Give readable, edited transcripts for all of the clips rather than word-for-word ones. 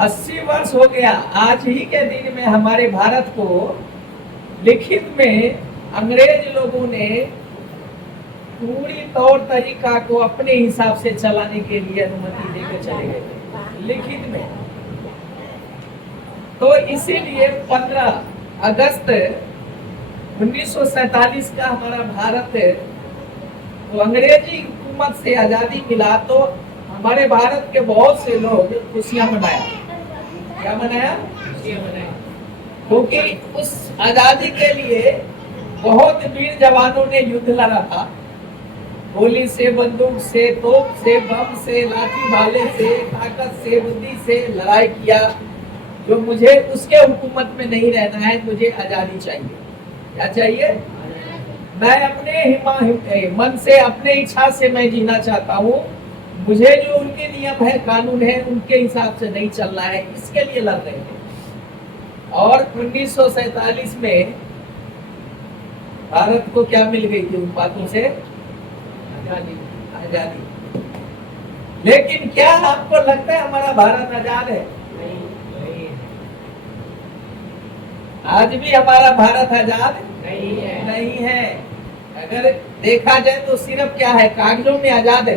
80 वर्ष हो गया। आज ही के दिन में हमारे भारत को लिखित में अंग्रेज लोगों ने पूरी तौर तरीका को अपने हिसाब से चलाने के लिए अनुमति देकर चले गए थे लिखित में। तो इसीलिए 15 अगस्त 1947 का हमारा भारत तो अंग्रेजी हुकूमत से आजादी मिला, तो हमारे भारत के बहुत से लोग खुशियां मनाया। क्या मनाया? खुशियां मनाया, क्योंकि उस आजादी के लिए बहुत वीर जवानों ने युद्ध लड़ा था। गोली से, बंदूक से, तोप से, बम से, लाठी भाले से, ताकत से, बुद्धि से लड़ाई किया। जो मुझे उसके हुकूमत में नहीं रहना है, मुझे आजादी चाहिए। क्या चाहिए? मैं अपने मन से, अपने इच्छा से मैं जीना चाहता हूँ। मुझे जो उनके नियम है, कानून है, उनके हिसाब से नहीं चलना है, इसके लिए लड़ रहे थे। और 1947 में भारत को क्या मिल गई थी उन बातों से? आजादी। लेकिन क्या आपको लगता है हमारा भारत आजाद है? नहीं। आज भी हमारा भारत आजाद नहीं है। अगर देखा जाए तो सिर्फ क्या है, कागजों में आजाद है।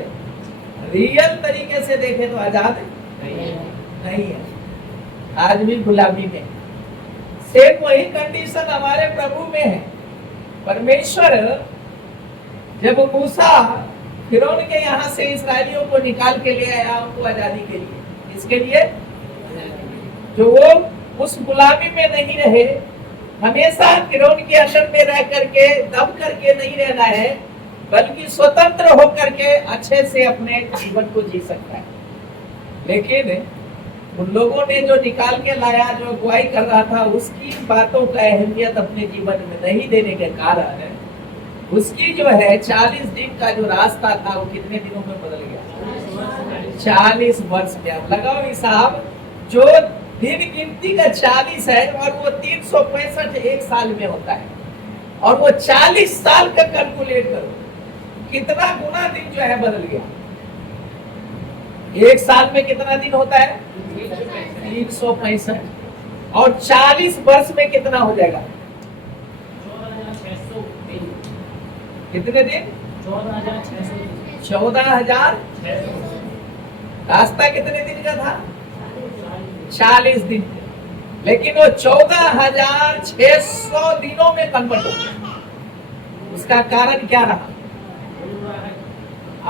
रियल तरीके से देखे तो आजाद नहीं है। आज भी गुलामी में। सेम वही कंडीशन हमारे प्रभु में है। परमेश्वर जब मूसा फिरौन के यहाँ से इसराइलियों को निकाल के ले आया, उनको आजादी के लिए, इसके लिए जो वो उस गुलामी में नहीं रहे, हमेशा फिरौन के अंडर में रह करके दब करके नहीं रहना है, बल्कि स्वतंत्र होकर के अच्छे से अपने जीवन को जी सकता है। लेकिन उन लोगों ने जो निकाल के लाया, जो अगुवाई कर रहा था, उसकी बातों का अहमियत अपने जीवन में नहीं देने के कारण उसकी जो है 40 दिन का जो रास्ता था वो कितने दिनों में बदल गया? 40 वर्ष में। अब लगाओ हिसाब, जो दिन गिनती का 40 है और वो 365 एक साल में होता है, और वो 40 साल का कैलकुलेट करो, कितना गुना दिन जो है बदल गया। एक साल में कितना दिन होता है? 365। और 40 वर्ष में कितना हो जाएगा? 14,600 दिन। कितने दिन? 14,600। 14,600। रास्ता कितने दिन का था? 40 दिन। लेकिन वो 14,600 दिनों में कन्वर्ट हो गया। उसका कारण क्या रहा?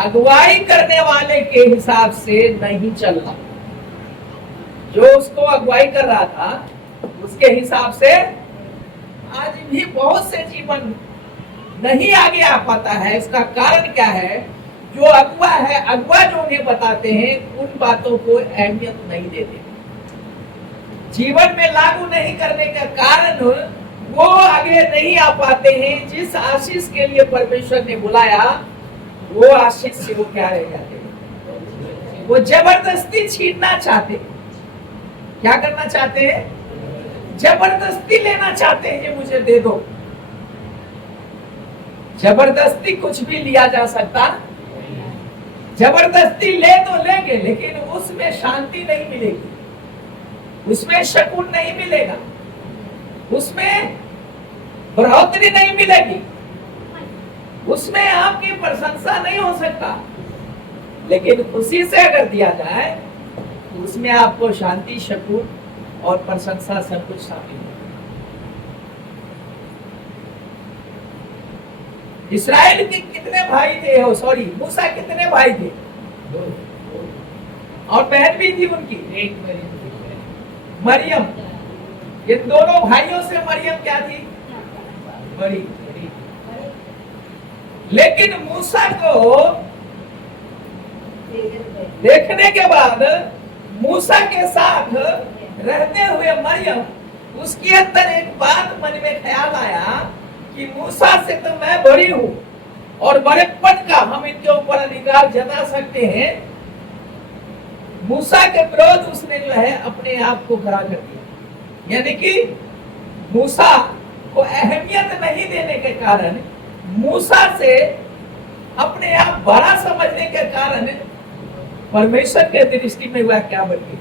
अगुवाई करने वाले के हिसाब से नहीं चलना। जो उसको अगुवाई कर रहा था उसके हिसाब से आज भी बहुत से जीवन नहीं आगे आ पाता है। इसका कारण क्या है? जो अगुवा है, अगुवा जो उन्हें बताते हैं, उन बातों को अहमियत नहीं देते, जीवन में लागू नहीं करने का कारण वो आगे नहीं आ पाते हैं। जिस आशीष के लिए परमेश्वर ने बुलाया, वो आशीष से वो क्या रह जाते हैं? वो जबरदस्ती छीनना चाहते। क्या करना चाहते हैं? जबरदस्ती लेना चाहते हैं कि मुझे दे दो। जबरदस्ती कुछ भी लिया जा सकता, जबरदस्ती ले तो लेंगे, लेकिन उसमें शांति नहीं मिलेगी, उसमें सुकून नहीं मिलेगा, उसमें बढ़ोतरी नहीं मिलेगी, उसमें आपकी प्रशंसा नहीं हो सकता। लेकिन खुशी से अगर दिया जाए तो उसमें आपको शांति, सुकून और प्रशंसा सब कुछ शामिल है। इस्राएल के कितने भाई थे? हो सॉरी, मूसा कितने भाई थे? और बहन भी थी उनकी, एक मरियम। ये दोनों भाइयों से मरियम क्या थी? बड़ी। लेकिन मूसा को देखने के बाद, मूसा के साथ रहते हुए मरियम, उसके अंदर एक बात मन में ख्याल आया कि मूसा से तो मैं बड़ी हूं और बड़े पद का हम इनके ऊपर अधिकार जता सकते हैं। मूसा के विरोध उसने जो है अपने आप को खड़ा कर दिया। यानी कि मूसा को अहमियत नहीं देने के कारण, मूसा से अपने आप बड़ा समझने के कारण परमेश्वर के दृष्टि में वह क्या बन गई?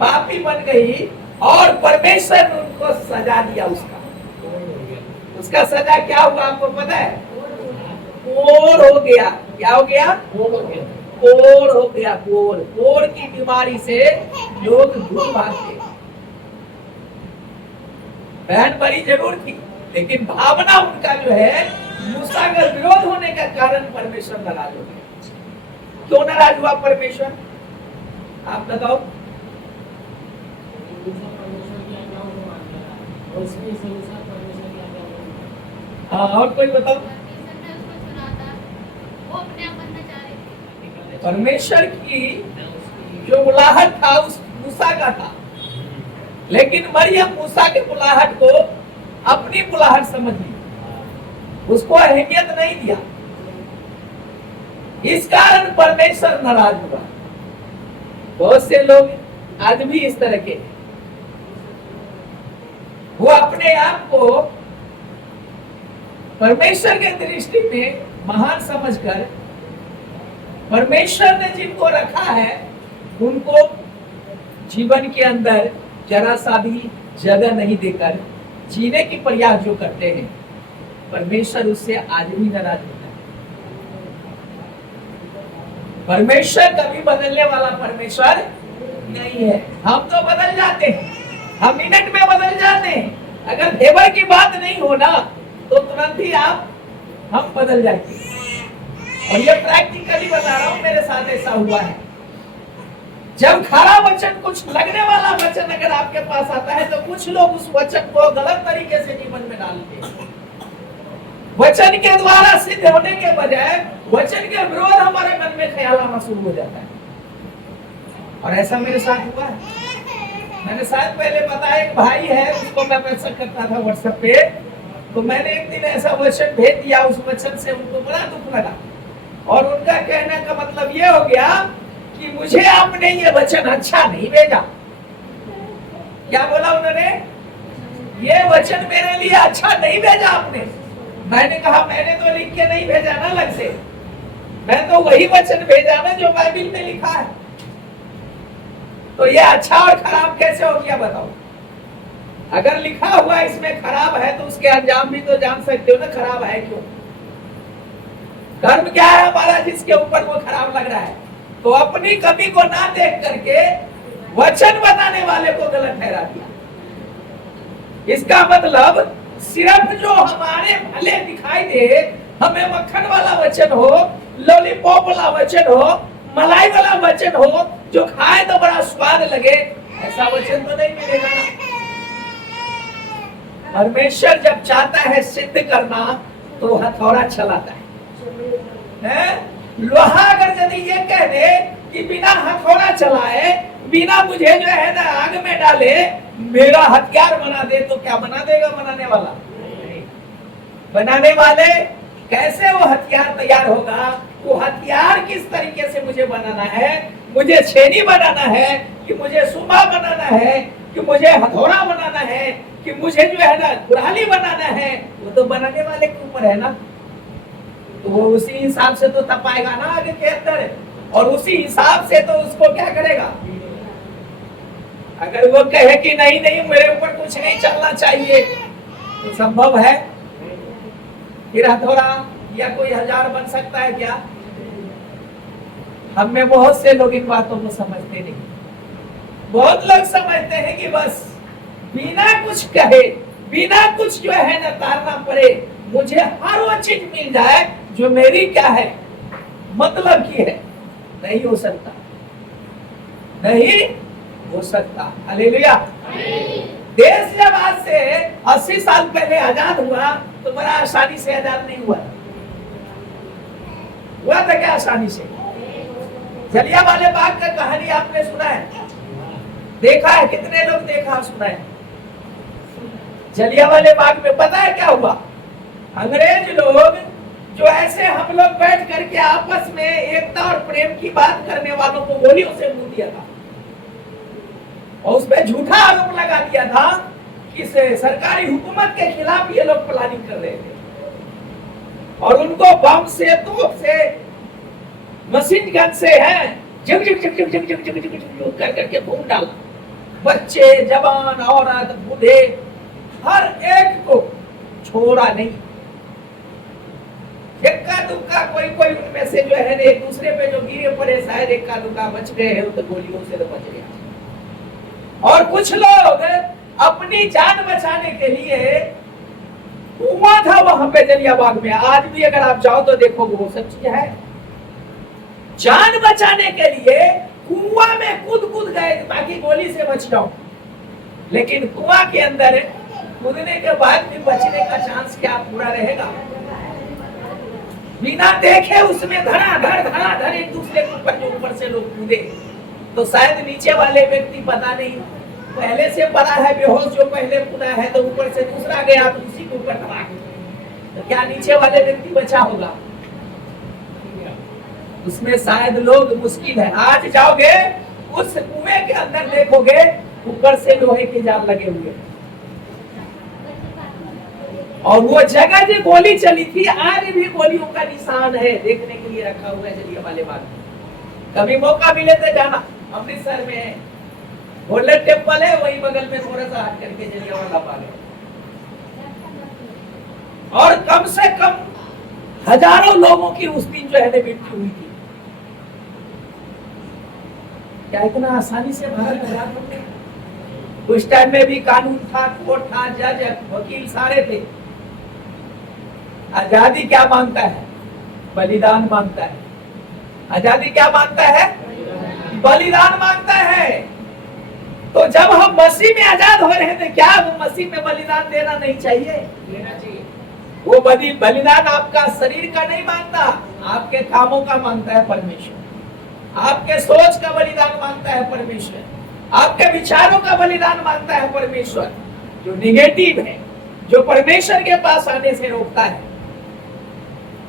पापी बन गई और परमेश्वर ने उनको सजा दिया। उसका सजा क्या हुआ आपको पता है? कोढ़ हो गया। क्या हो गया? कोढ़ हो गया। कोढ़ की बीमारी से लोग दूर भागते। बहन बड़ी जरूर थी, लेकिन भावना उनका जो है मूसा का विरोध होने का कारण परमेश्वर नाराज हो गया। क्यों नाराज हुआ परमेश्वर? आप बताओ। हाँ, और कोई बताओ। परमेश्वर की जो बुलाहट था उस मूसा का था, लेकिन मरियम मूसा के बुलाहट को अपनी बुलाहट समझ ली, उसको अहमियत नहीं दिया। इस कारण परमेश्वर नाराज हुआ। बहुत से लोग आज भी इस तरह के, वो अपने आप को परमेश्वर के दृष्टि में महान समझकर परमेश्वर ने जिनको रखा है उनको जीवन के अंदर जरा सा भी जगह नहीं देकर जीने की प्रयास जो करते हैं, परमेश्वर उससे आज भी नाराज होता है। परमेश्वर कभी बदलने वाला परमेश्वर नहीं है। हम तो बदल जाते हैं, हम मिनट में बदल जाते हैं। अगर फेवर की बात नहीं हो ना तो तुरंत ही हम बदल जाएंगे। और ये प्रैक्टिकली बता रहा हूं, मेरे साथ ऐसा हुआ है। जब खरा वचन, कुछ लगने वाला वचन अगर आपके पास आता है तो कुछ लोग उस वचन को गलत तरीके से जीवन में डालते हैं। वचन के द्वारा सिद्ध होने के बजाय वचन के विरोध हमारे मन में ख्याल आना शुरू हो जाता है। और ऐसा मेरे साथ हुआ है। मैंने शायद पहले बताया, एक भाई है, उसको मैं मैसेज करता था व्हाट्सएप पे, तो मैंने एक दिन ऐसा वचन भेज दिया, उस वचन से उनको बड़ा दुख लगा। और उनका कहने का मतलब ये हो गया कि मुझे आपने ये वचन अच्छा नहीं भेजा। क्या बोला उन्होंने? ये वचन मेरे लिए अच्छा नहीं भेजा आपने। मैंने कहा मैंने तो लिख के नहीं भेजा ना अलग से, मैं तो वही वचन भेजा ना जो बाइबल में लिखा है। तो ये अच्छा और खराब कैसे हो गया बताओ? अगर लिखा हुआ इसमें खराब है तो उसके अंजाम भी तो जान सकते हो ना खराब है क्यों। कर्म क्या है हमारा जिसके ऊपर वो खराब लग रहा है? तो अपनी कमी को ना देख करके वचन बताने वाले को गलत ठहरा दिया। इसका मतलब सिर्फ जो हमारे भले दिखाई दे, हमें मक्खन वाला वचन हो, लॉलीपॉप वाला वचन हो, मलाई वाला वचन हो, जो खाए तो बड़ा स्वाद लगे, ऐसा वचन तो नहीं मिलेगा ना। परमेश्वर जब चाहता है सिद्ध करना तो हथौड़ा चलाता है? लोहा अगर यदि ये कह दे कि बिना हथौड़ा चलाए, बिना मुझे जो है ना आग में डाले मेरा हथियार बना दे, तो क्या बना देगा बनाने वाला? बनाने वाले कैसे वो हथियार तैयार होगा? वो हथियार किस तरीके से मुझे बनाना है? मुझे छेनी बनाना है कि मुझे सुमा बनाना है कि मुझे हथौड़ा बनाना है कि मुझे जो है ना कुल्हाड़ी बनाना है? वो तो बनाने वाले के ऊपर है ना। तो वो उसी हिसाब से तो तपाएगा ना आगे के अंदर, और उसी हिसाब से तो उसको क्या करेगा। अगर वो कहे कि नहीं नहीं मेरे ऊपर कुछ नहीं चलना चाहिए, तो संभव है फिर हथौड़ा या कोई हजार बन सकता है क्या? हम में बहुत से लोग इन बातों को समझते नहीं। बहुत लोग समझते हैं कि बस बिना कुछ कहे, बिना कुछ जो है ना तारना पड़े, मुझे हर वो चीज मिल जाए जो मेरी क्या है मतलब की है। नहीं हो सकता, नहीं हो सकता। हालेलुया। देश जब आज से 80 साल पहले आजाद हुआ तो बड़ा आसानी से आजाद नहीं हुआ। हुआ था क्या आसानी से? जलियांवाला बाग का कहानी आपने सुना है, देखा है? कितने लोग देखा सुना है? जलियांवाला बाग में पता है क्या हुआ? अंग्रेज लोग जो ऐसे हम लोग बैठ करके आपस में एकता और प्रेम की बात करने वालों को गोलियों से मुंह दिया था, और उसमें झूठा आरोप लगा दिया था कि सरकारी हुकूमत के खिलाफ ये लोग प्लानिंग कर रहे थे, और उनको बम से, तोप से, मशीन गन से है जग जग जग जग जग जग जग जग कर करके घूम डाला। बच्चे, जवान, औरत, बूढ़े, हर एक को छोड़ा नहीं। इक्का दुक्का कोई कोई उनमें से जो है एक दूसरे पे जो गिरे पड़े, शायद इक्का दुक्का बच गए हैं, तो गोलियों से तो बच गया। और कुछ लोग अपनी जान बचाने के लिए, कुआं था वहां पे जलियांबाग में, आज भी अगर आप जाओ तो देखोगे वो सब चीज है। जान बचाने के लिए कुआं में कूद गए ताकि गोली से बच जाओ, लेकिन कुआं के अंदर कूदने के बाद भी बचने का चांस क्या पूरा रहेगा? बिना देखे उसमें धड़ाधड़ एक दूसरे के ऊपर से लोग कूदे, तो शायद नीचे वाले व्यक्ति पता नहीं पहले से पड़ा है बेहोश, जो पहले कूदा है, तो ऊपर से दूसरा गया तो उसी के ऊपर धड़ाक, तो क्या नीचे वाले व्यक्ति बचा होगा? उसमें शायद लोग मुश्किल है। आज जाओगे उस कुएं के अंदर देखोगे ऊपर से लोहे के जाल लगे हुए, और वो जगह जो गोली चली थी आज भी गोलियों का निशान है, देखने के लिए रखा हुआ है जलियांवाला बाग। कभी मौका मिले तो जाना, अमृतसर में गोल्डन टेम्पल है, वही बगल में थोड़ा सा हट करके जलियांवाला बाग है। और कम से कम हजारों लोगों की उस दिन जो है मृत्यु हुई थी। क्या इतना आसानी से भारत आजाद हो गया? उस टाइम में भी कानून था, कोर्ट था, जज, वकील सारे थे। आजादी क्या मांगता है? बलिदान मांगता है। आजादी क्या मांगता है? बलिदान मांगता है। तो जब हम मसीह में आजाद हो रहे थे, क्या वो मसीह में बलिदान देना नहीं चाहिए? देना चाहिए। वो बलिदान आपका शरीर का नहीं मांगता, आपके कामों का मांगता है परमेश्वर। आपके सोच का बलिदान मांगता है परमेश्वर, आपके विचारों का बलिदान मांगता है परमेश्वर। जो निगेटिव है, जो परमेश्वर के पास आने से रोकता है।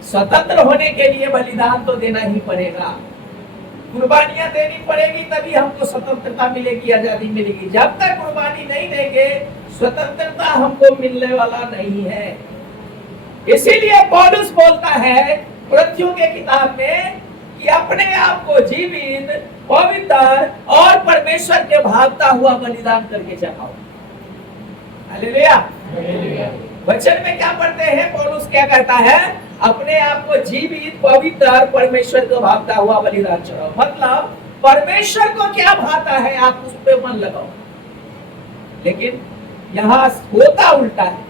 स्वतंत्र होने के लिए बलिदान तो देना ही पड़ेगा, कुर्बानियां देनी पड़ेगी, तभी हमको स्वतंत्रता मिलेगी, आजादी मिलेगी। जब तक कुर्बानी नहीं देंगे स्वतंत्रता हमको मिलने वाला नहीं है। इसीलिए पौलुस बोलता है कृत्यों के किताब में कि अपने आप को जीवित, पवित्र और परमेश्वर के भागता हुआ बलिदान करके चढ़ाओ। हालेलुया। वचन में क्या पढ़ते हैं? पौलुस क्या कहता है? अपने आप को जीवित, पवित्र, परमेश्वर को भागता हुआ बलिदान चढ़ाओ। मतलब परमेश्वर को क्या भाता है आप उस पे मन लगाओ। लेकिन यहाँ होता उल्टा है,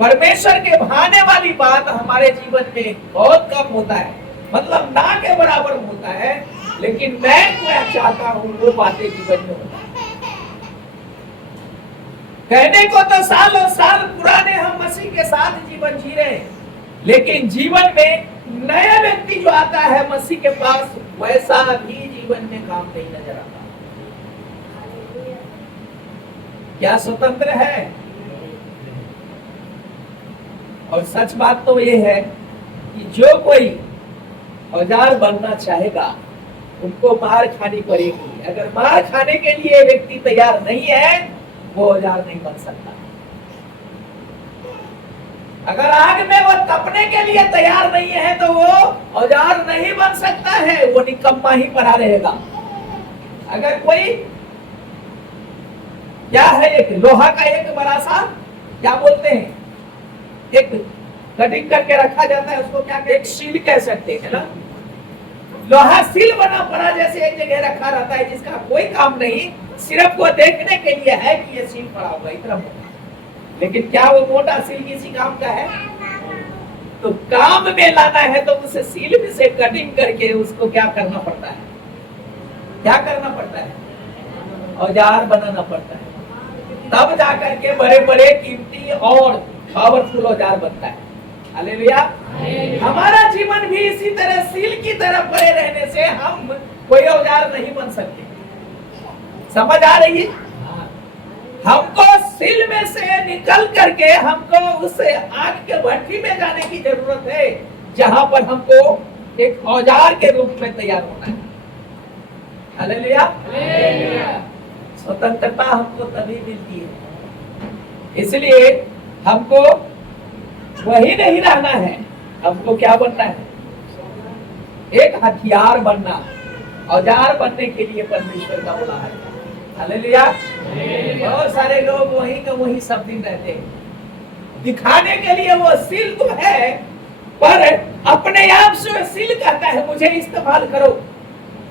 परमेश्वर के भाने वाली बात हमारे जीवन में बहुत कम होता है, मतलब ना के बराबर होता है, लेकिन मैं क्या चाहता हूँ वो बातें जीवन में होता है। कहने को तो सालों साल पुराने हम मसीह के साथ जीवन जी रहे हैं, लेकिन जीवन में नया व्यक्ति जो आता है मसीह के पास, वैसा भी जीवन में काम नहीं नजर आता। क्या स्वतंत्र है? और सच बात तो ये है कि जो कोई औजार बनना चाहेगा उनको मार खानी पड़ेगी। अगर मार खाने के लिए व्यक्ति तैयार नहीं है, वो औजार नहीं बन सकता। अगर आग में वो तपने के लिए तैयार नहीं है तो वो औजार नहीं बन सकता है, वो निकम्मा ही पड़ा रहेगा। अगर कोई क्या है, एक लोहा का एक बड़ा सा क्या बोलते हैं, एक कटिंग करके रखा जाता है, उसको क्या एक सील कह सकते हैं ना। लोहा सील बना पड़ा जैसे एक जगह रखा रहता है, जिसका कोई काम नहीं, सिर्फ वो देखने के लिए है कि ये सील पड़ा होगा इतना मोटा। लेकिन क्या वो मोटा सील किसी काम का है? तो काम में लाना है तो उसे सील में से कटिंग करके उसको क्या करना पड़ता है? क्या करना पड़ता है? औजार बनाना पड़ता है, तब जाकर के बड़े बड़े कीमती और पावरफुल औजार बनता है। हालेलुया। हमारा जीवन भी इसी तरह सील की तरह पड़े रहने से हम कोई औजार नहीं बन सकते। समझ आ रही है? हमको सील में से निकल करके हमको उस आग के भट्टी में जाने की जरूरत है, जहां पर हमको एक औजार के रूप में तैयार होना है। हालेलुया। स्वतंत्रता हमको तभी मिलती है। इसलिए हमको वही नहीं रहना है, हमको क्या बनना है? एक हथियार बनना, औजार बनने के लिए परमेश्वर का बोला है। हालेलुया। बहुत सारे लोग वहीं का वहीं सब दिन रहते हैं, दिखाने के लिए वो सील तो है, पर अपने आप से सील कहता है मुझे इस्तेमाल करो।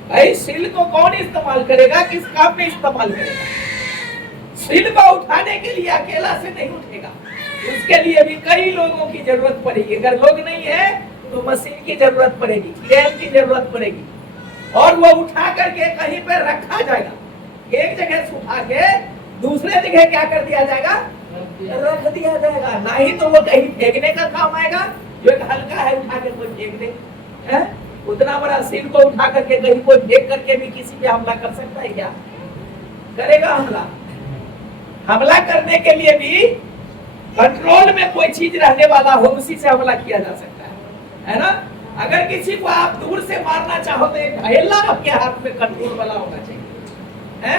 भाई सील को कौन इस्तेमाल करेगा, किस काम में इस्तेमाल करेगा? सील को उठाने के लिए अकेला से नहीं उठेगा, उसके लिए भी कई लोगों की जरूरत पड़ेगी। अगर लोग नहीं है तो मशीन की जरूरत पड़ेगी, क्रेन की जरूरत पड़ेगी, और वो उठा करके कहीं पर रखा जाएगा। एक जगह से उठा के दूसरे जगह क्या कर दिया जाएगा, रख दिया जाएगा। नहीं तो वो कहीं फेंकने का काम आएगा, जो एक हल्का है उठा के कोई फेंक दे, है? उतना बड़ा सील को उठा करके कहीं कोई फेंक करके भी किसी पे हमला कर सकता है क्या? करेगा हमला? हमला करने के लिए भी कंट्रोल में कोई चीज रहने वाला हो, उसी से हमला किया जा सकता है ना? अगर किसी को आप दूर से मारना चाहो तो एक ढेला आपके हाथ में कंट्रोल वाला होना चाहिए, है?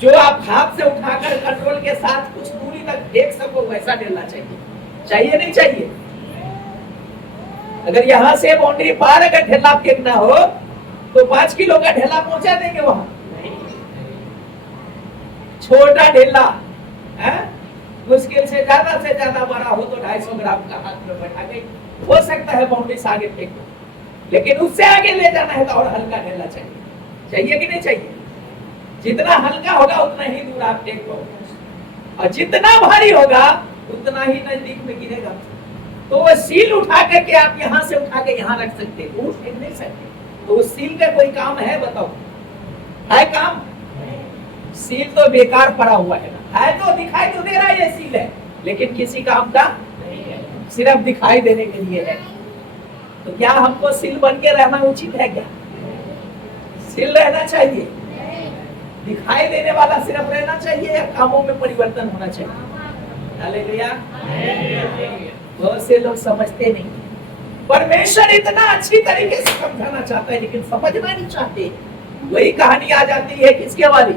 जो आप हाथ से उठाकर कंट्रोल के साथ कुछ दूरी तक फेंक सको, वैसा ढेला चाहिए। चाहिए नहीं चाहिए? अगर यहाँ से बाउंड्री पार अगर ढेला फेंकना हो तो 5 किलो का ढेला पहुंचा देंगे वहां? छोटा ढेला है, मुश्किल से ज्यादा बड़ा हो तो 250 ग्राम का हाथ में बैठा के हो सकता है बाउंड्री से आगे फेंक दो, लेकिन उससे आगे ले जाना है तो और हल्का ढेला चाहिए। चाहिए कि नहीं चाहिए? जितना हल्का होगा उतना ही दूर आप फेंक पाओगे, और जितना भारी होगा उतना ही नजदीक में गिरेगा। तो वो सील उठा करके आप यहाँ से उठा के यहाँ रख सकते हैं, दूर फेंक नहीं सकते। तो उस सील का कोई काम है? बताओ, है काम? सील तो बेकार पड़ा हुआ है तो दिखाई तो दे रहा है ये सील है, लेकिन किसी काम का नहीं है, सिर्फ दिखाई देने के लिए है। तो क्या हमको सील बन के रहना उचित है क्या? सील रहना चाहिए, दिखाई देने वाला सिर्फ रहना चाहिए, या कामों में परिवर्तन होना चाहिए? हालेलुया। बहुत से लोग समझते नहीं, परमेश्वर इतना अच्छी तरीके से समझाना चाहता है लेकिन समझना नहीं चाहते। वही कहानी आ जाती है किसके वाली?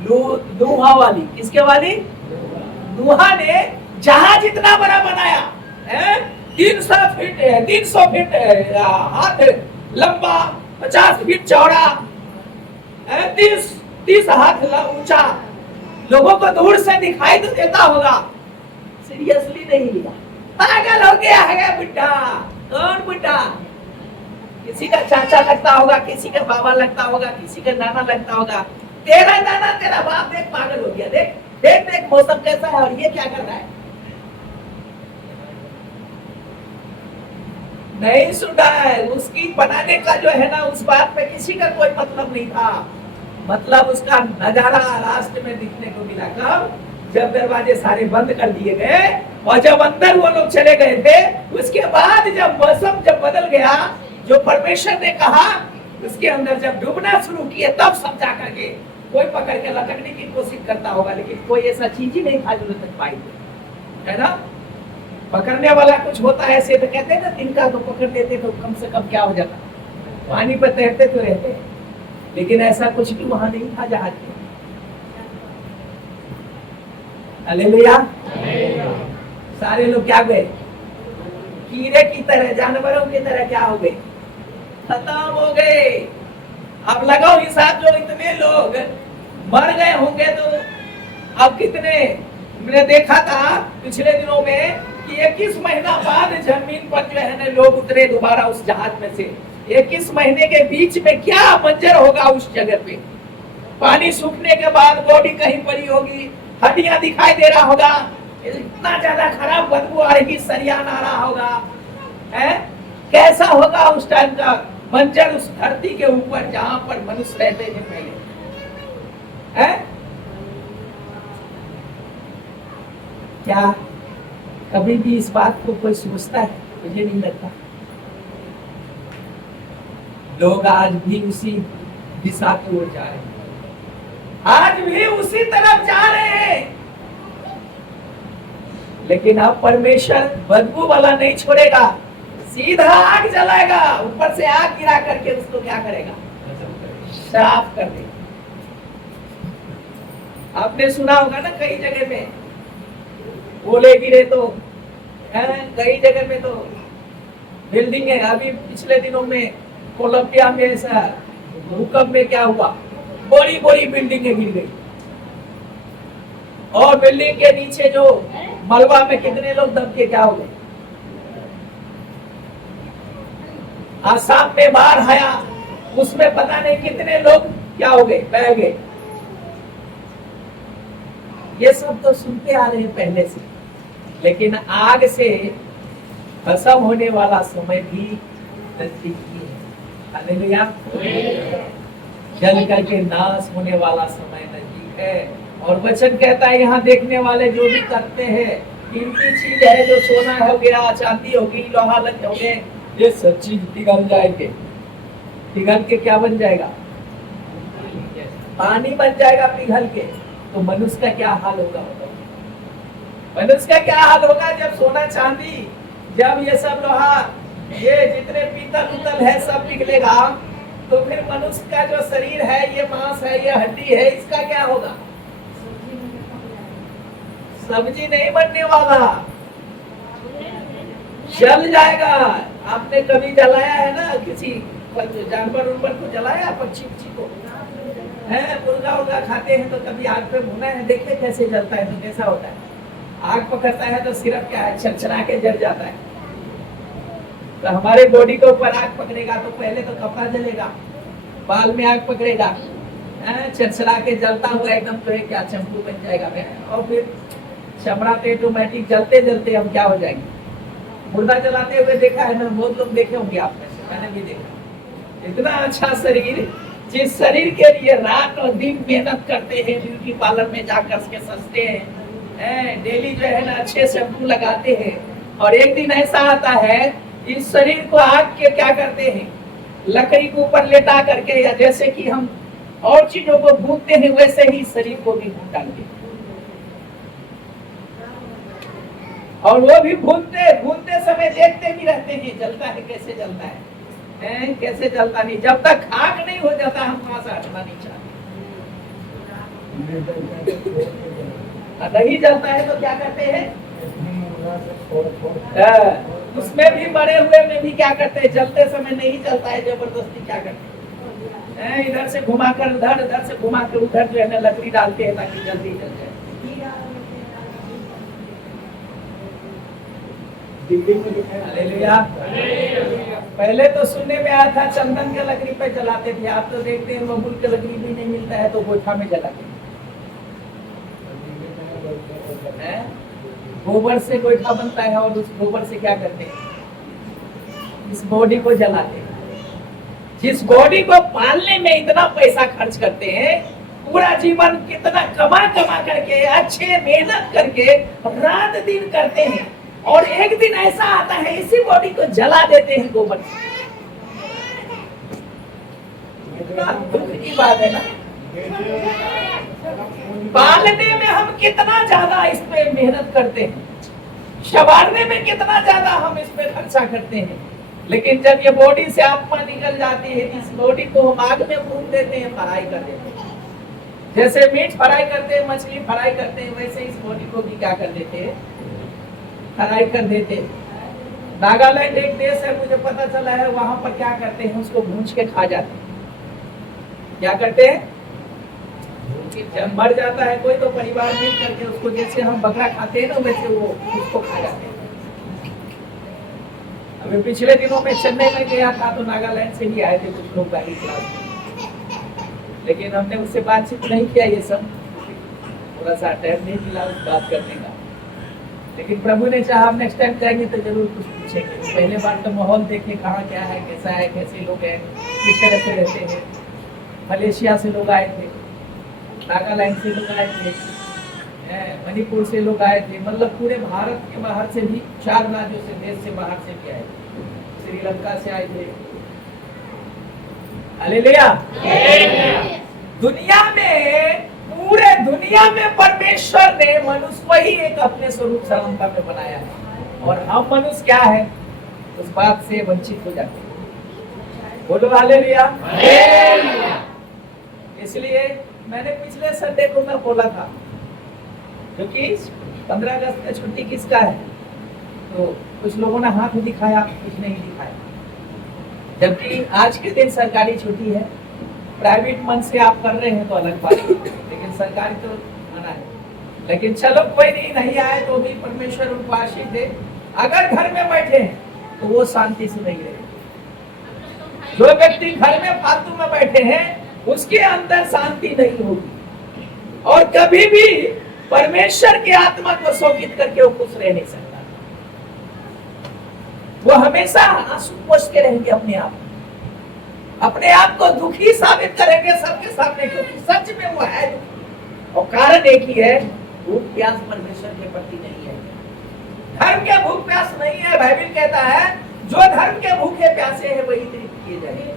नूहा वाली। किसके वाली? नूहा ने जहाज इतना बड़ा बनाया है, 300 फीट हाथ लंबा, 50 फीट चौड़ा, 30 हाथ ऊंचा, लोगों को दूर से दिखाई तो देता होगा, सीरियसली नहीं लिया। पागल हो गया है बुड्ढा। कौन बुड्ढा? किसी का चाचा लगता होगा, किसी का बाबा लगता होगा, किसी का नाना लगता होगा। तेरा नाना तेरा बाप देख पागल हो गया, देख देख देख मौसम कैसा है और ये क्या कर रहा है। नहीं सुना है, उसकी बनाने का जो है ना, उस बात पे किसी का कोई मतलब नहीं था। मतलब उसका नजारा रास्ते में दिखने को मिला। कब? जब दरवाजे सारे बंद कर दिए गए और जब अंदर वो लोग चले गए थे, उसके बाद जब मौसम जब बदल गया, जो परमेश्वर ने कहा, उसके अंदर जब डूबना शुरू किए, तब समझा करके कोई पकड़ के लटकने की कोशिश करता होगा, लेकिन कोई ऐसा चीज ही नहीं था जो लटक पाई, है ना? पकड़ने वाला कुछ होता है ऐसे तो कहते हैं ना, तिनका तो पकड़ लेते तो कम से कम क्या हो जाता, पानी पर तैरते तो रहते, लेकिन ऐसा कुछ भी वहां नहीं था जहाज में। हालेलुया। सारे लोग क्या गए? कीड़े की तरह, जानवरों की तरह क्या हो गए? खत्म हो गए। अब लगाओ हिसाब, जो इतने लोग मर गए होंगे तो अब कितने? मैंने देखा था पिछले दिनों में कि 21 महीना बाद जमीन पर जो है ना लोग उतरे दोबारा उस जहाज में से। 21 महीने के बीच में क्या मंजर होगा उस जगह पे। पानी सूखने के बाद बॉडी कहीं पड़ी होगी, हड्डियां दिखाई दे रहा होगा, इतना ज्यादा खराब बदबू आ रही, सरियान आ रहा होगा, है? कैसा होगा उस टाइम का मंजर उस धरती के ऊपर जहां पर मनुष्य रहते थे पहले, है? क्या कभी भी इस बात को कोई सोचता है? मुझे नहीं लगता। लोग आज भी उसी दिशा की ओर जा रहे हैं, आज भी उसी तरफ जा रहे हैं, लेकिन अब परमेश्वर बदबू वाला नहीं छोड़ेगा, सीधा आग जलाएगा, ऊपर से आग गिरा करके उसको क्या करेगा? साफ कर देगा। आपने सुना होगा ना कई जगह में ओले गिरे तो, कई जगह में तो बिल्डिंग है। अभी पिछले दिनों में कोलंबिया में ऐसा भूकंप में क्या हुआ, बड़ी बड़ी बिल्डिंगें गिर गई, और बिल्डिंग के नीचे जो मलबा में कितने लोग दब के क्या हो गए। आसाम में बाढ़ आया, उसमें पता नहीं कितने लोग क्या हो गए, बह गए। ये सब तो सुनते आ रहे हैं पहले से, लेकिन आग से खत्म होने वाला समय भी नजदीकी है। हालेलुया। जल करके नाश होने वाला समय नजदीक है। और वचन कहता है यहाँ देखने वाले जो भी करते हैं, कीमती चीज है जो सोना हो गया, चांदी होगी, लोहा लग हो गए, ये सब चीज पिघल जाएंगे। पिघल के क्या बन जाएगा? पानी बन जाएगा पिघल के। तो मनुष्य का क्या हाल होगा? मनुष्य का क्या हाल होगा जब सोना चांदी, जब ये सब लोहा, ये जितने पीतल उतल है सब पिघलेगा, तो फिर मनुष्य का जो शरीर है, ये मांस है, ये हड्डी है, इसका क्या होगा? सब्जी नहीं बनने वाला, जल जाएगा। आपने कभी जलाया है ना किसी जानवर उनवर को, जलाया पक्षी को है, मुर्गा उर्गा खाते हैं तो कभी आग पे भुना है, देखे कैसे जलता है, तो कैसा होता है? आग पकड़ता है तो सिर्फ क्या है, छरछरा के जल जाता है। तो हमारे बॉडी के ऊपर आग पकड़ेगा तो पहले तो कपड़ा जलेगा, बाल में आग पकड़ेगा, छरछरा के जलता हुआ एकदम तो क्या चंपू बन जाएगा, और फिर चमड़ा पे ऑटोमेटिक जलते जलते हम क्या हो जाएंगे। मुर्दा जलाते हुए देखा है ना, बहुत लोग देखे होंगे आप में से, मैंने भी देखा। इतना अच्छा शरीर, जिस शरीर के लिए रात और दिन मेहनत करते हैं, ब्यूटी पार्लर में जाकर के सस्ते हैं, डेली जो है ना अच्छे शैम्पू लगाते हैं, और एक दिन ऐसा आता है इस शरीर को आग के क्या करते हैं, लकड़ी के ऊपर लेटा करके, या जैसे कि हम और चीजों को भूनते हैं वैसे ही शरीर को भी भून डालते हैं। और वो भी भूनते समय देखते भी रहते हैं जलता है, कैसे जलता है, कैसे जलता नहीं। जब तक खाक नहीं हो जाता हम वहां से हटना नहीं चाहते। नहीं जलता है तो क्या करते हैं, उसमें भी बड़े हुए में भी क्या करते हैं, जलते समय नहीं जलता है, जबरदस्ती क्या करते हैं, इधर से घुमाकर उधर, उधर से घुमाकर उधर जो है ना लकड़ी डालते हैं ताकि जल्दी जल जाए। हालेलुया। पहले तो सुनने में आया था चंदन के लकड़ी पे जलाते थे, आप तो देखते हैं बबूल के लकड़ी भी नहीं मिलता है तो गोइठा में जलाते हैं। गोबर से गोइठा बनता है और उस गोबर से क्या करते हैं, इस बॉडी को जलाते हैं। जिस बॉडी को पालने में इतना पैसा खर्च करते हैं, पूरा जीवन कितना कमा कमा करके, अच्छे मेहनत करके रात दिन करते हैं, और एक दिन ऐसा आता है इसी बॉडी को जला देते हैं गोबर से। कितना दुख की बात है ना। पालने में हम कितना ज्यादा इस पे मेहनत करते हैं, संवारने में कितना ज्यादा हम इस पे खर्चा करते हैं, लेकिन जब ये बॉडी से आत्मा निकल जाती है, इस बॉडी को हम आग में भून देते हैं, फ्राई कर देते हैं। जैसे मीट फ्राई करते हैं, मछली फ्राई करते हैं, वैसे इस बॉडी को भी क्या कर देते हैं, फ्राई कर देते। नागालैंड एक देश है, मुझे पता चला है, वहां पर क्या करते हैं, उसको भूंज के खा जाते हैं। क्या करते हैं, जब मर जाता है कोई तो परिवार मिल करके उसको, जैसे हम बकरा खाते हैं ना वैसे वो उसको खा जाते हैं। अभी पिछले दिनों में चेन्नई में गया था तो नागालैंड से ही आए थे कुछ लोग पहली क्लास में, लेकिन हमने उससे बातचीत नहीं किया, ये सब थोड़ा सा टाइम नहीं मिला उस बात करने का। लेकिन प्रभु ने चाहा हम नेक्स्ट टाइम जाएंगे तो जरूर कुछ पूछेंगे। पहले बार तो माहौल देखें कहाँ क्या है, कैसा है, कैसे लोग हैं, किस तरह से रहते हैं। मलेशिया से लोग आए थे, नागालैंड से लोग आए थे, मणिपुर से लोग आए थे, मतलब पूरे भारत के बाहर से भी 4 राज्यों से, देश से बाहर से भी आए थे, श्रीलंका से आए थे। हालेलुया। दुनिया में, पूरे दुनिया में परमेश्वर ने मनुष्य को ही एक अपने स्वरूप समानता में बनाया है, और हम मनुष्य क्या है, उस बात से वंचित हो जाते हैं। बोलो हालेलुया। इसलिए मैंने पिछले संडे को मैं बोला था, क्योंकि 15 अगस्त का छुट्टी किसका है, तो कुछ लोगों ने हाथ दिखाया, कुछ नहीं दिखाया, जबकि आज के दिन सरकारी छुट्टी है। प्राइवेट मन से आप कर रहे हैं तो अलग बात है, लेकिन सरकारी तो मना है। लेकिन चलो कोई नहीं आए तो भी परमेश्वर उनको आशीष दे। अगर घर में बैठे हैं तो वो शांति से नहीं रहे। जो व्यक्ति घर में फालतू में बैठे हैं उसके अंदर शांति नहीं होगी, और कभी भी परमेश्वर की आत्मा को शोकित करके वो खुश रह नहीं सकता। वो हमेशा आंसू पोंछ के रहेंगे, अपने आप को दुखी साबित करेंगे सबके सामने, क्योंकि सच में वो है दुखी। और कारण एक ही है, भूख प्यास परमेश्वर के प्रति नहीं है। धर्म के भूख प्यास नहीं है। बाइबल कहता है जो धर्म के भूखे प्यासे हैं वही तृप्त किए जाएंगे।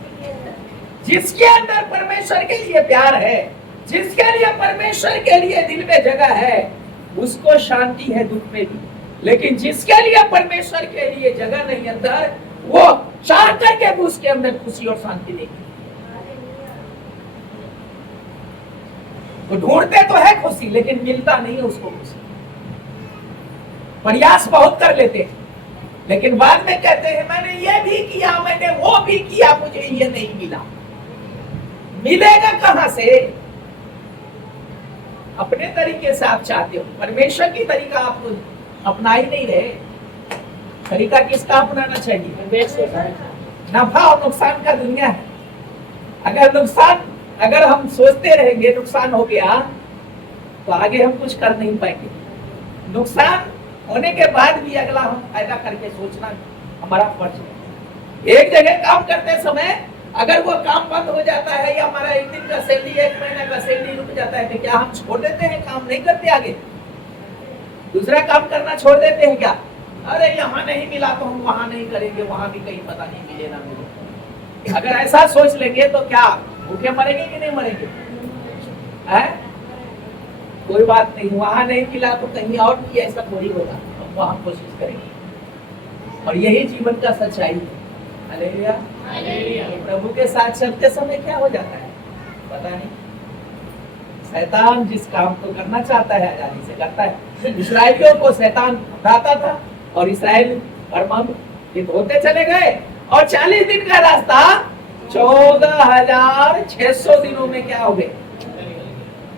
जिसके अंदर परमेश्वर के लिए प्यार है, जिसके लिए परमेश्वर के लिए दिल में जगह है, उसको शांति है दुख में भी। लेकिन जिसके लिए परमेश्वर के लिए जगह नहीं अंदर, वो चाह करके भी उसके अंदर खुशी और शांति नहीं। वो ढूंढते तो है खुशी, लेकिन मिलता नहीं है उसको खुशी। प्रयास बहुत कर लेते हैं, लेकिन बाद में कहते हैं मैंने ये भी किया, मैंने वो भी किया, मुझे ये नहीं मिला। मिलेगा कहां से? अपने तरीके से आप चाहते हो, परमेश्वर की तरीका आप अपना ही नहीं रहे। तरीका किसका अपनाना चाहिए? नफा और नुकसान का दुनिया है। अगर हम सोचते रहेंगे नुकसान हो गया तो आगे हम कुछ कर नहीं पाएंगे। नुकसान होने के बाद भी अगला हम फायदा करके सोचना हमारा फर्ज है। एक जगह काम करते समय अगर वो काम बंद हो जाता है या हमारा एक दिन का सैलरी, एक महीने का सैलरी रुक जाता है, तो क्या हम छोड़ देते हैं, काम नहीं करते, आगे दूसरा काम करना छोड़ देते हैं क्या? अरे यहाँ नहीं मिला तो हम वहां नहीं करेंगे, वहां भी कहीं पता नहीं मिले ना मिले। अगर ऐसा सोच लेंगे तो क्या भूखे मरेंगे कि नहीं मरेंगे? है? कोई बात नहीं, वहां नहीं मिला तो कहीं और भी ऐसा थोड़ी होगा, हम वहां कोशिश करेंगे। और यही जीवन का सच्चाई है। हालेलुया। प्रभु के साथ चलते समय क्या हो जाता है पता नहीं। शैतान जिस काम को करना चाहता है आजादी से करता है। इस्राएलियों को शैतान घबराता था और इस्राएल परमाणु होते चले गए, और 40 दिन का रास्ता 14,600 दिनों में क्या हो गए?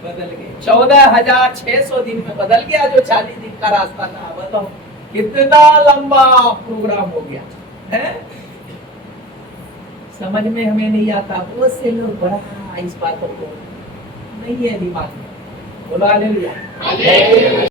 बदल गए। 14,600 दिन में बदल गया जो 40 दिन का रास्ता था। बताओ कितना लंबा प्रोग्राम हो गया है। समझ में हमें नहीं आता। बहुत से लोग बड़ा इस बातों को नहीं है दिमाग में। बोलो हालेलुया।